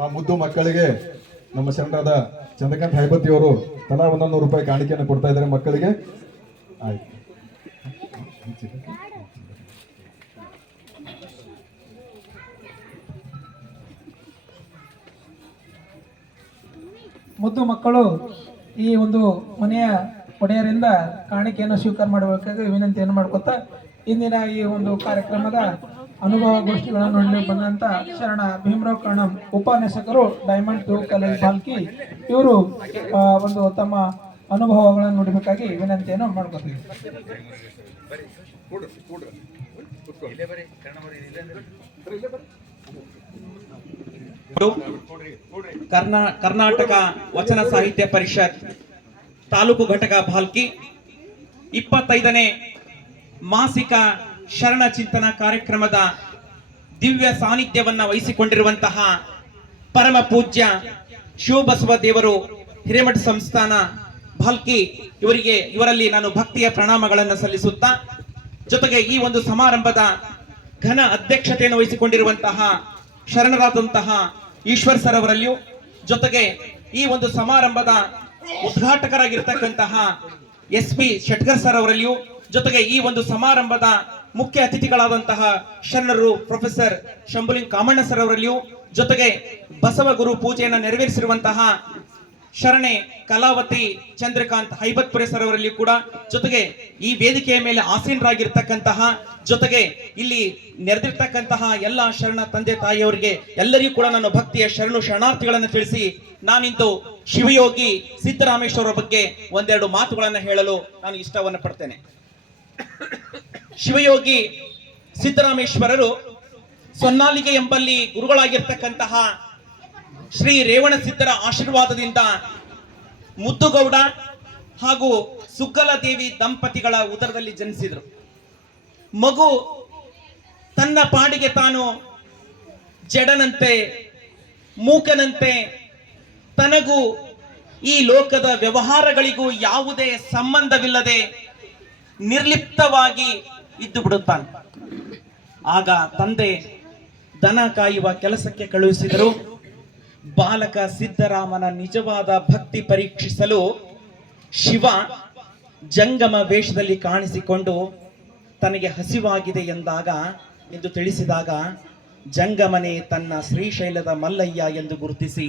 ಆ ಮುದ್ದು ಮಕ್ಕಳಿಗೆ ನಮ್ಮ ಶರಣರಾದ ಚಂದ್ರಕಾಂತ್ ಹೈಬತ್ತಿಯವರು ತಲಾ 100 ರೂಪಾಯಿ ಕಾಣಿಕೆಯನ್ನು ಕೊಡ್ತಾ ಇದ್ದಾರೆ ಮಕ್ಕಳಿಗೆ. ಆಯ್ತು. ಮುದ್ದು ಮಕ್ಕಳು ಈ ಒಂದು ಮನೆಯ ಒಡೆಯರಿಂದ ಕಾಣಿಕೆಯನ್ನು ಸ್ವೀಕಾರ ಮಾಡಬೇಕಾಗಿ ವಿನಂತಿಯನ್ನು ಮಾಡ್ಕೊತಾ ಇಂದಿನ ಈ ಒಂದು ಕಾರ್ಯಕ್ರಮದ ಅನುಭವ ಗೋಷ್ಠಿಗಳನ್ನು ನೋಡಿ ಬಂದಂತ ಶರಣ ಭೀಮರಾವ್ ಕರ್ಣಂ ಉಪನ್ಯಾಸಕರು diamond P U college Bhalki ಇವರು ಒಂದು ತಮ್ಮ ಅನುಭವಗಳನ್ನು ನೋಡಬೇಕಾಗಿ ವಿನಂತಿಯನ್ನು ಮಾಡ್ಕೊತೀವಿ. ಕರ್ನಾಟಕ ವಚನ ಸಾಹಿತ್ಯ ಪರಿಷತ್ ತಾಲೂಕು ಘಟಕ ಭಾಲ್ಕಿ 25ನೇ ಮಾಸಿಕ ಶರಣ ಚಿಂತನ ಕಾರ್ಯಕ್ರಮದ ದಿವ್ಯ ಸಾನ್ನಿಧ್ಯವನ್ನ ವಹಿಸಿಕೊಂಡಿರುವಂತಹ ಪರಮ ಪೂಜ್ಯ ಶಿವಬಸವ ದೇವರು ಹಿರೇಮಠ ಸಂಸ್ಥಾನ ಭಾಲ್ಕಿ ಇವರಲ್ಲಿ ನಾನು ಭಕ್ತಿಯ ಪ್ರಣಾಮಗಳನ್ನು ಸಲ್ಲಿಸುತ್ತಾ, ಜೊತೆಗೆ ಈ ಒಂದು ಸಮಾರಂಭದ ಘನ ಅಧ್ಯಕ್ಷತೆಯನ್ನು ವಹಿಸಿಕೊಂಡಿರುವಂತಹ ಶರಣರಾದಂತಹ ಈಶ್ವರ್ ಸರ್ ಅವರಲ್ಲಿಯೂ, ಜೊತೆಗೆ ಈ ಒಂದು ಸಮಾರಂಭದ ಉದ್ಘಾಟಕರಾಗಿರ್ತಕ್ಕಂತಹ SP ಶೆಟ್ಗರ್ ಸರ್ ಅವರಲ್ಲಿಯೂ, ಜೊತೆಗೆ ಈ ಒಂದು ಸಮಾರಂಭದ ಮುಖ್ಯ ಅತಿಥಿಗಳಾದಂತಹ ಶರಣರು ಪ್ರೊಫೆಸರ್ ಶಂಭುಲಿಂಗ ಕಾಮಣ್ಣ ಸರ್ ಅವರಲ್ಲಿಯೂ, ಜೊತೆಗೆ ಬಸವ ಗುರು ಪೂಜೆಯನ್ನು ನೆರವೇರಿಸಿರುವಂತಹ ಶರಣೆ ಕಲಾವತಿ ಚಂದ್ರಕಾಂತ್ ಹೈಬತ್ಪುರೆ ಸರ್ ಅವರಲ್ಲಿಯೂ ಕೂಡ, ಜೊತೆಗೆ ಈ ವೇದಿಕೆಯ ಮೇಲೆ ಆಸೀನರಾಗಿರ್ತಕ್ಕಂತಹ, ಜೊತೆಗೆ ಇಲ್ಲಿ ನೆರೆದಿರ್ತಕ್ಕಂತಹ ಎಲ್ಲ ಶರಣ ತಂದೆ ತಾಯಿಯವರಿಗೆ ಎಲ್ಲರಿಗೂ ಕೂಡ ನಾನು ಭಕ್ತಿಯ ಶರಣಾರ್ಥಿಗಳನ್ನು ತಿಳಿಸಿ ನಾನಿಂದು ಶಿವಯೋಗಿ ಸಿದ್ದರಾಮೇಶ್ವರ ಬಗ್ಗೆ ಒಂದೆರಡು ಮಾತುಗಳನ್ನು ಹೇಳಲು ನಾನು ಇಷ್ಟವನ್ನು ಪಡ್ತೇನೆ. ಶಿವಯೋಗಿ ಸಿದ್ದರಾಮೇಶ್ವರರು ಸೊನ್ನಾಲಿಗೆ ಎಂಬಲ್ಲಿ ಗುರುಗಳಾಗಿರ್ತಕ್ಕಂತಹ ಶ್ರೀ ರೇವಣ ಸಿದ್ದರ ಆಶೀರ್ವಾದದಿಂದ ಮುದ್ದುಗೌಡ ಹಾಗೂ ಸುಗ್ಗಲ ದೇವಿ ದಂಪತಿಗಳ ಉದರದಲ್ಲಿ ಜನಿಸಿದರು. ಮಗು ತನ್ನ ಪಾಡಿಗೆ ತಾನು ಜಡನಂತೆ ಮೂಕನಂತೆ ತನಗೂ ಈ ಲೋಕದ ವ್ಯವಹಾರಗಳಿಗೂ ಯಾವುದೇ ಸಂಬಂಧವಿಲ್ಲದೆ ನಿರ್ಲಿಪ್ತವಾಗಿ ಇದ್ದು ಬಿಡುತ್ತಾನೆ. ಆಗ ತಂದೆ ದನ ಕಾಯುವ ಕೆಲಸಕ್ಕೆ ಕಳುಹಿಸಿದರು. ಬಾಲಕ ಸಿದ್ದರಾಮನ ನಿಜವಾದ ಭಕ್ತಿ ಪರೀಕ್ಷಿಸಲು ಶಿವ ಜಂಗಮ ವೇಷದಲ್ಲಿ ಕಾಣಿಸಿಕೊಂಡು ತನಗೆ ಹಸಿವಾಗಿದೆ ಎಂದು ತಿಳಿಸಿದಾಗ ಜಂಗಮನೆ ತನ್ನ ಶ್ರೀಶೈಲದ ಮಲ್ಲಯ್ಯ ಎಂದು ಗುರುತಿಸಿ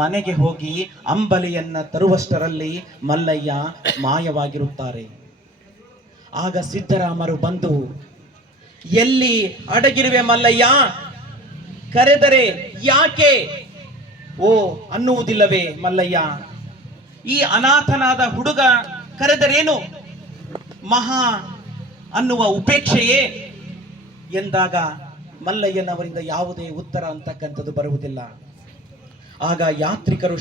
ಮನೆಗೆ ಹೋಗಿ ಅಂಬಲಿಯನ್ನ ತರುವಷ್ಟರಲ್ಲಿ ಮಲ್ಲಯ್ಯ ಮಾಯವಾಗಿರುತ್ತಾರೆ. ಆಗ ಸಿದ್ದರಾಮರು ಬಂದು, ಎಲ್ಲಿ ಅಡಗಿರುವೆ ಮಲ್ಲಯ್ಯ, ಕರೆದರೆ ಯಾಕೆ ಓ ಅನ್ನುವುದಿಲ್ಲವೇ ಮಲ್ಲಯ್ಯ, ಈ ಅನಾಥನಾದ ಹುಡುಗ ಕರೆದರೇನು ಮಹಾ ಅನ್ನುವ ಉಪೇಕ್ಷೆಯೇ ಎಂದಾಗ ಮಲ್ಲಯ್ಯನವರಿಂದ ಯಾವುದೇ ಉತ್ತರ ಅಂತಕ್ಕಂಥದ್ದು ಬರುವುದಿಲ್ಲ. ಆಗ ಯಾತ್ರಿಕರು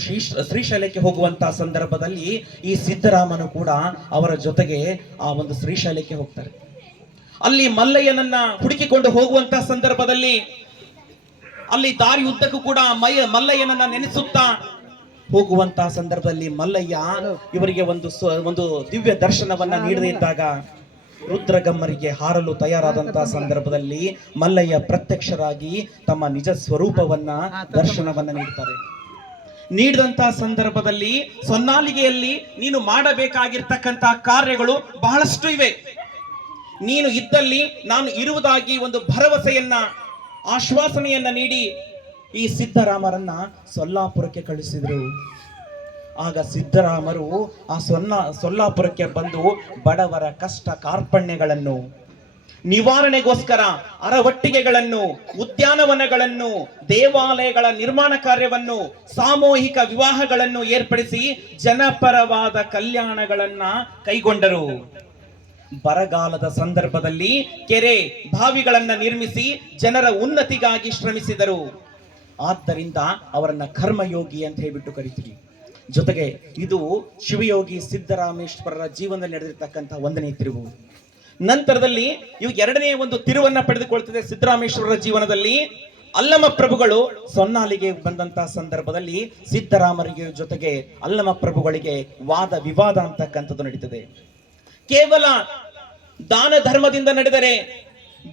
ಶ್ರೀಶೈಲಕ್ಕೆ ಹೋಗುವಂತಹ ಸಂದರ್ಭದಲ್ಲಿ ಈ ಸಿದ್ದರಾಮನು ಕೂಡ ಅವರ ಜೊತೆಗೆ ಆ ಒಂದು ಶ್ರೀಶೈಲಕ್ಕೆ ಹೋಗ್ತಾರೆ. ಅಲ್ಲಿ ಮಲ್ಲಯ್ಯನನ್ನ ಹುಡುಕಿಕೊಂಡು ಹೋಗುವಂತಹ ಸಂದರ್ಭದಲ್ಲಿ ಅಲ್ಲಿ ದಾರಿ ಉದ್ದಕ್ಕೂ ಕೂಡ ಮಲ್ಲಯ್ಯನನ್ನ ನೆನೆಸುತ್ತಾ ಹೋಗುವಂತಹ ಸಂದರ್ಭದಲ್ಲಿ ಮಲ್ಲಯ್ಯ ಇವರಿಗೆ ಒಂದು ದಿವ್ಯ ದರ್ಶನವನ್ನ ನೀಡದೇ ಇದ್ದಾಗ ರುದ್ರಗಮ್ಮರಿಗೆ ಹಾರಲು ತಯಾರಾದಂತಹ ಸಂದರ್ಭದಲ್ಲಿ ಮಲ್ಲಯ್ಯ ಪ್ರತ್ಯಕ್ಷರಾಗಿ ತಮ್ಮ ನಿಜ ಸ್ವರೂಪವನ್ನ ದರ್ಶನವನ್ನ ನೀಡ್ತಾರೆ. ನೀಡಿದಂತಹ ಸಂದರ್ಭದಲ್ಲಿ ಸೊನ್ನಾಲಿಗೆಯಲ್ಲಿ ನೀನು ಮಾಡಬೇಕಾಗಿರ್ತಕ್ಕಂತಹ ಕಾರ್ಯಗಳು ಬಹಳಷ್ಟು ಇವೆ. ನೀನು ಇದ್ದಲ್ಲಿ ನಾನು ಇರುವುದಾಗಿ ಒಂದು ಭರವಸೆಯನ್ನ ಆಶ್ವಾಸನೆಯನ್ನ ನೀಡಿ ಈ ಸಿದ್ದರಾಮರನ್ನ ಸೊಲ್ಲಾಪುರಕ್ಕೆ ಕಳಿಸಿದರು. ಆಗ ಸಿದ್ದರಾಮರು ಆ ಸೊಲ್ಲಾಪುರಕ್ಕೆ ಬಂದು ಬಡವರ ಕಷ್ಟ ಕಾರ್ಪಣ್ಯಗಳನ್ನು ನಿವಾರಣೆಗೋಸ್ಕರ ಅರವಟ್ಟಿಗೆಗಳನ್ನು, ಉದ್ಯಾನವನಗಳನ್ನು, ದೇವಾಲಯಗಳ ನಿರ್ಮಾಣ ಕಾರ್ಯವನ್ನು, ಸಾಮೂಹಿಕ ವಿವಾಹಗಳನ್ನು ಏರ್ಪಡಿಸಿ ಜನಪರವಾದ ಕಲ್ಯಾಣಗಳನ್ನ ಕೈಗೊಂಡರು. ಬರಗಾಲದ ಸಂದರ್ಭದಲ್ಲಿ ಕೆರೆ ಬಾವಿಗಳನ್ನ ನಿರ್ಮಿಸಿ ಜನರ ಉನ್ನತಿಗಾಗಿ ಶ್ರಮಿಸಿದರು. ಆದ್ದರಿಂದ ಅವರನ್ನ ಕರ್ಮಯೋಗಿ ಅಂತ ಹೇಳ್ಬಿಟ್ಟು ಕರಿತೀವಿ. ಜೊತೆಗೆ ಇದು ಶಿವಯೋಗಿ ಸಿದ್ದರಾಮೇಶ್ವರರ ಜೀವನದಲ್ಲಿ ನಡೆದಿರ್ತಕ್ಕಂಥ 1ನೇ ತಿರುವು. ನಂತರದಲ್ಲಿ ಇವು 2ನೇ ಒಂದು ತಿರುವನ್ನ ಪಡೆದುಕೊಳ್ತದೆ. ಸಿದ್ದರಾಮೇಶ್ವರರ ಜೀವನದಲ್ಲಿ ಅಲ್ಲಮ ಪ್ರಭುಗಳು ಸೊನ್ನಾಲಿಗೆ ಬಂದಂತಹ ಸಂದರ್ಭದಲ್ಲಿ ಸಿದ್ದರಾಮರಿಗೆ ಜೊತೆಗೆ ಅಲ್ಲಮ ಪ್ರಭುಗಳಿಗೆ ವಾದ ವಿವಾದ ಅಂತಕ್ಕಂಥದ್ದು ನಡೀತದೆ. ಕೇವಲ ದಾನ ಧರ್ಮದಿಂದ ನಡೆದರೆ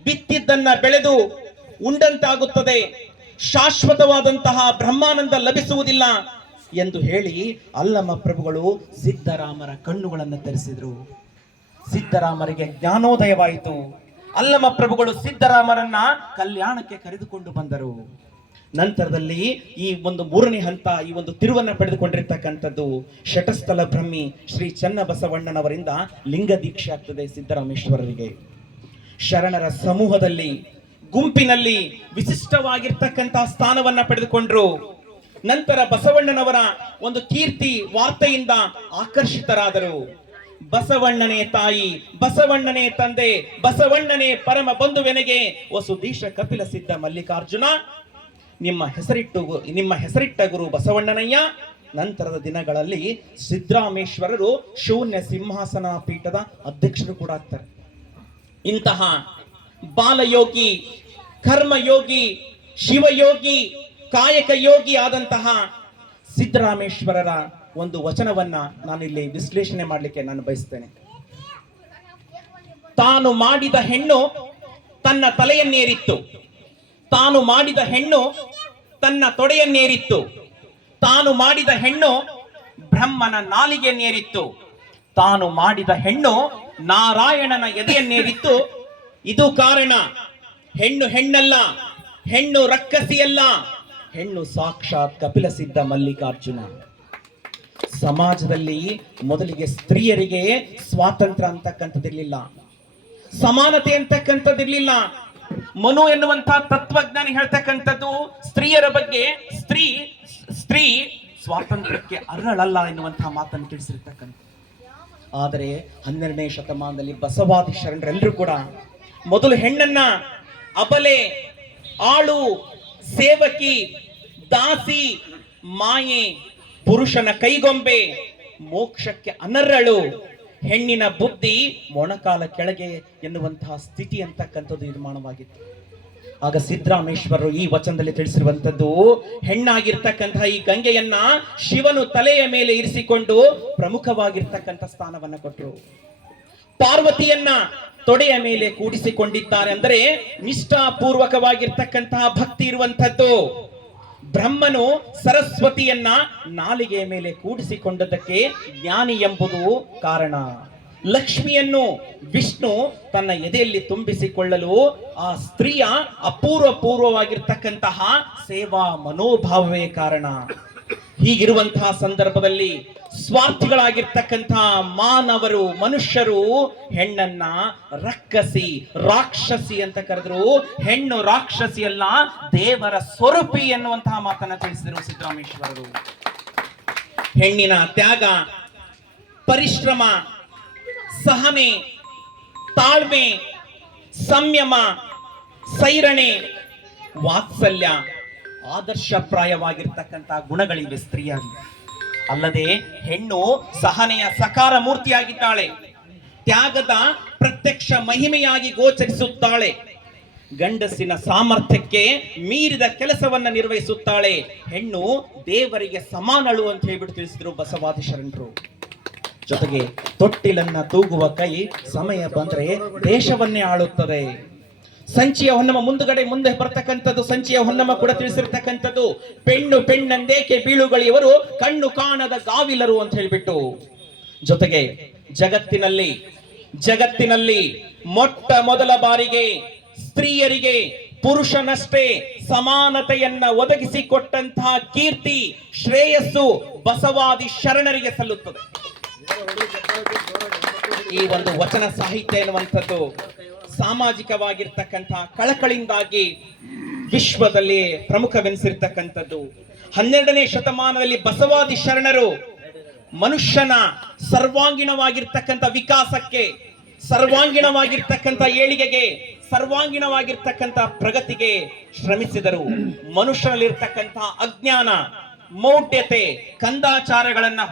ಬಿತ್ತಿದ್ದನ್ನ ಬೆಳೆದು ಉಂಡಂತಾಗುತ್ತದೆ, ಶಾಶ್ವತವಾದಂತಹ ಬ್ರಹ್ಮಾನಂದ ಲಭಿಸುವುದಿಲ್ಲ ಎಂದು ಹೇಳಿ ಅಲ್ಲಮ ಪ್ರಭುಗಳು ಸಿದ್ದರಾಮರ ಕಣ್ಣುಗಳನ್ನು ತೆರೆಸಿದ್ರು. ಸಿದ್ದರಾಮರಿಗೆ ಜ್ಞಾನೋದಯವಾಯಿತು. ಅಲ್ಲಮ ಪ್ರಭುಗಳು ಸಿದ್ದರಾಮರನ್ನ ಕಲ್ಯಾಣಕ್ಕೆ ಕರೆದುಕೊಂಡು ಬಂದರು. ನಂತರದಲ್ಲಿ ಈ ಒಂದು ಮೂರನೇ ಹಂತ, ಈ ಒಂದು ತಿರುವನ್ನ ಪಡೆದುಕೊಂಡಿರ್ತಕ್ಕಂಥದ್ದು ಶಟಸ್ಥಲ ಬ್ರಹ್ಮಿ ಶ್ರೀ ಚನ್ನಬಸವಣ್ಣನವರಿಂದ ಲಿಂಗ ದೀಕ್ಷೆ ಆಗ್ತದೆ ಸಿದ್ದರಾಮೇಶ್ವರರಿಗೆ. ಶರಣರ ಸಮೂಹದಲ್ಲಿ, ಗುಂಪಿನಲ್ಲಿ ವಿಶಿಷ್ಟವಾಗಿರ್ತಕ್ಕಂತಹ ಸ್ಥಾನವನ್ನ ಪಡೆದುಕೊಂಡ್ರು. ನಂತರ ಬಸವಣ್ಣನವರ ಒಂದು ಕೀರ್ತಿ ವಾರ್ತೆಯಿಂದ ಆಕರ್ಷಿತರಾದರು. ಬಸವಣ್ಣನೇ ತಾಯಿ, ಬಸವಣ್ಣನೇ ತಂದೆ, ಬಸವಣ್ಣನೇ ಪರಮ ಬಂಧುವೆನೆಗೆ ವಸುದೀಶ ಕಪಿಲ ಸಿದ್ಧ ಮಲ್ಲಿಕಾರ್ಜುನ, ನಿಮ್ಮ ಹೆಸರಿಟ್ಟ ಗುರು ಬಸವಣ್ಣನಯ್ಯ. ನಂತರದ ದಿನಗಳಲ್ಲಿ ಸಿದ್ದರಾಮೇಶ್ವರರು ಶೂನ್ಯ ಸಿಂಹಾಸನ ಪೀಠದ ಅಧ್ಯಕ್ಷರು ಕೂಡ ಆಗ್ತಾರೆ. ಇಂತಹ ಬಾಲಯೋಗಿ, ಕರ್ಮಯೋಗಿ, ಶಿವಯೋಗಿ, ಕಾಯಕ ಯೋಗಿ ಆದಂತಹ ಸಿದ್ದರಾಮೇಶ್ವರರ ಒಂದು ವಚನವನ್ನ ನಾನಿಲ್ಲಿ ವಿಶ್ಲೇಷಣೆ ಮಾಡಲಿಕ್ಕೆ ನಾನು ಬಯಸ್ತೇನೆ. ತಾನು ಮಾಡಿದ ಹೆಣ್ಣು ತನ್ನ ತಲೆಯನ್ನೇರಿತ್ತು, ತಾನು ಮಾಡಿದ ಹೆಣ್ಣು ತನ್ನ ತೊಡೆಯನ್ನೇರಿತ್ತು, ತಾನು ಮಾಡಿದ ಹೆಣ್ಣು ಬ್ರಹ್ಮನ ನಾಲಿಗೆಯನ್ನೇರಿತ್ತು, ತಾನು ಮಾಡಿದ ಹೆಣ್ಣು ನಾರಾಯಣನ ಎದೆಯನ್ನೇರಿತ್ತು. ಇದು ಕಾರಣ. ಹೆಣ್ಣು ಹೆಣ್ಣಲ್ಲ, ಹೆಣ್ಣು ರಕ್ಕಸಿಯಲ್ಲ, ಹೆಣ್ಣು ಸಾಕ್ಷಾತ್ ಕಪಿಲ ಸಿದ್ಧ ಮಲ್ಲಿಕಾರ್ಜುನ. ಸಮಾಜದಲ್ಲಿ ಮೊದಲಿಗೆ ಸ್ತ್ರೀಯರಿಗೆ ಸ್ವಾತಂತ್ರ್ಯ ಅಂತಕ್ಕಂಥದ್ದಿರ್ಲಿಲ್ಲ, ಸಮಾನತೆ ಅಂತಕ್ಕಂಥದ್ದಿರ್ಲಿಲ್ಲ. ಮನು ಎನ್ನುವಂತಹ ತತ್ವಜ್ಞಾನಿ ಹೇಳ್ತಕ್ಕಂಥದ್ದು ಸ್ತ್ರೀಯರ ಬಗ್ಗೆ, ಸ್ತ್ರೀ ಸ್ವಾತಂತ್ರ್ಯಕ್ಕೆ ಅರ್ಹಳಲ್ಲ ಎನ್ನುವಂತಹ ಮಾತನ್ನು ತಿಳಿಸಿರ್ತಕ್ಕಂಥ. ಆದರೆ 12ನೇ ಶತಮಾನದಲ್ಲಿ ಬಸವಾದಿ ಶರಣರೆಲ್ಲರೂ ಕೂಡ ಮೊದಲು ಹೆಣ್ಣನ್ನ ಅಬಲೆ, ಆಳು, ಸೇವಕಿ, ದಾಸಿ, ಮಾಯೆ, ಪುರುಷನ ಕೈಗೊಂಬೆ, ಮೋಕ್ಷಕ್ಕೆ ಅನರ್ಹಳು, ಹೆಣ್ಣಿನ ಬುದ್ಧಿ ಮೊಣಕಾಲ ಕೆಳಗೆ ಎನ್ನುವಂತಹ ಸ್ಥಿತಿ ಅಂತಕ್ಕಂಥದ್ದು ನಿರ್ಮಾಣವಾಗಿತ್ತು. ಆಗ ಸಿದ್ದರಾಮೇಶ್ವರರು ಈ ವಚನದಲ್ಲಿ ತಿಳಿಸಿರುವಂತದ್ದು, ಹೆಣ್ಣಾಗಿರ್ತಕ್ಕಂತಹ ಈ ಗಂಗೆಯನ್ನ ಶಿವನು ತಲೆಯ ಮೇಲೆ ಇರಿಸಿಕೊಂಡು ಪ್ರಮುಖವಾಗಿರ್ತಕ್ಕಂಥ ಸ್ಥಾನವನ್ನ ಕೊಟ್ಟರು. ಪಾರ್ವತಿಯನ್ನ ತೊಡೆಯ ಮೇಲೆ ಕೂಡಿಸಿಕೊಂಡಿದ್ದಾರೆ ಅಂದರೆ ನಿಷ್ಠಾಪೂರ್ವಕವಾಗಿರ್ತಕ್ಕಂತಹ ಭಕ್ತಿ ಇರುವಂತದ್ದು. ಬ್ರಹ್ಮನು ಸರಸ್ವತಿಯನ್ನ ನಾಲಿಗೆಯ ಮೇಲೆ ಕೂಡಿಸಿಕೊಂಡದಕ್ಕೆ ಜ್ಞಾನಿ ಎಂಬುದು ಕಾರಣ. ಲಕ್ಷ್ಮಿಯನ್ನು ವಿಷ್ಣು ತನ್ನ ಎದೆಯಲ್ಲಿ ತುಂಬಿಸಿಕೊಳ್ಳಲು ಆ ಸ್ತ್ರೀಯ ಅಪೂರ್ವಪೂರ್ವವಾಗಿರ್ತಕ್ಕಂತಹ ಸೇವಾ ಮನೋಭಾವವೇ ಕಾರಣ. ಹೀಗಿರುವಂತಹ ಸಂದರ್ಭದಲ್ಲಿ ಸ್ವಾರ್ಥಿಗಳಾಗಿರ್ತಕ್ಕಂತಹ ಮಾನವರು, ಮನುಷ್ಯರು ಹೆಣ್ಣನ್ನ ರಕ್ಕಸಿ, ರಾಕ್ಷಸಿ ಅಂತ ಕರೆದ್ರು. ಹೆಣ್ಣು ರಾಕ್ಷಸಿಯಲ್ಲ, ದೇವರ ಸ್ವರೂಪಿ ಎನ್ನುವಂತಹ ಮಾತನ್ನ ತಿಳಿಸಿದರು ಸಿದ್ದರಾಮೇಶ್ವರರು. ಹೆಣ್ಣಿನ ತ್ಯಾಗ, ಪರಿಶ್ರಮ, ಸಹನೆ, ತಾಳ್ಮೆ, ಸಂಯಮ, ಸೈರಣೆ, ವಾತ್ಸಲ್ಯ ಆದರ್ಶಪ್ರಾಯವಾಗಿರ್ತಕ್ಕಂತಹ ಗುಣಗಳಿವೆ ಸ್ತ್ರೀಯಾಗಿ. ಅಲ್ಲದೆ ಹೆಣ್ಣು ಸಹನೆಯ ಸಕಾರ ಮೂರ್ತಿಯಾಗಿದ್ದಾಳೆ, ತ್ಯಾಗದ ಪ್ರತ್ಯಕ್ಷ ಮಹಿಮೆಯಾಗಿ ಗೋಚರಿಸುತ್ತಾಳೆ, ಗಂಡಸಿನ ಸಾಮರ್ಥ್ಯಕ್ಕೆ ಮೀರಿದ ಕೆಲಸವನ್ನ ನಿರ್ವಹಿಸುತ್ತಾಳೆ. ಹೆಣ್ಣು ದೇವರಿಗೆ ಸಮಾನಳು ಅಂತ ಹೇಳ್ಬಿಟ್ಟು ತಿಳಿಸಿದ್ರು ಬಸವಾದಿ ಶರಣರು. ಜೊತೆಗೆ ತೊಟ್ಟಿಲನ್ನ ತೂಗುವ ಕೈ ಸಮಯ ಬಂದ್ರೆ ದೇಶವನ್ನೇ ಆಳುತ್ತದೆ. ಸಂಚಿಯ ಹೊನ್ನಮ ಮುಂದೆ ಬರ್ತಕ್ಕಂಥದ್ದು ಸಂಚಿಯ ಹೊನ್ನಮ ಕೂಡ ತಿಳಿಸಿರ್ತಕ್ಕಂಥದ್ದು, ಪೆಣ್ಣಂದೇಕೆ ಬೀಳುಗಳಿಯವರು ಕಣ್ಣು ಕಾಣದ ಗಾವಿಲರು ಅಂತ ಹೇಳ್ಬಿಟ್ಟು. ಜೊತೆಗೆ ಜಗತ್ತಿನಲ್ಲಿ ಮೊಟ್ಟ ಮೊದಲ ಬಾರಿಗೆ ಸ್ತ್ರೀಯರಿಗೆ ಪುರುಷನಷ್ಟೇ ಸಮಾನತೆಯನ್ನ ಒದಗಿಸಿಕೊಟ್ಟಂತಹ ಕೀರ್ತಿ, ಶ್ರೇಯಸ್ಸು ಬಸವಾದಿ ಶರಣರಿಗೆ ಸಲ್ಲುತ್ತದೆ. ಈ ಒಂದು ವಚನ ಸಾಹಿತ್ಯ ಎನ್ನುವಂಥದ್ದು ಸಾಮಾಜಿಕವಾಗಿರ್ತಕ್ಕಂತಹ ಕಳಕಳಿಂದಾಗಿ ವಿಶ್ವದಲ್ಲಿ ಪ್ರಮುಖವೆನಿಸಿರ್ತಕ್ಕಂಥದ್ದು. 12ನೇ ಶತಮಾನದಲ್ಲಿ ಬಸವಾದಿ ಶರಣರು ಮನುಷ್ಯನ ಸರ್ವಾಂಗೀಣವಾಗಿರ್ತಕ್ಕಂಥ ವಿಕಾಸಕ್ಕೆ, ಸರ್ವಾಂಗೀಣವಾಗಿರ್ತಕ್ಕಂಥ ಏಳಿಗೆಗೆ, ಸರ್ವಾಂಗೀಣವಾಗಿರ್ತಕ್ಕಂಥ ಪ್ರಗತಿಗೆ ಶ್ರಮಿಸಿದರು. ಮನುಷ್ಯನಲ್ಲಿರ್ತಕ್ಕಂಥ ಅಜ್ಞಾನ, ಮೌಢ್ಯತೆ, ಕಂದಾಚಾರಗಳನ್ನ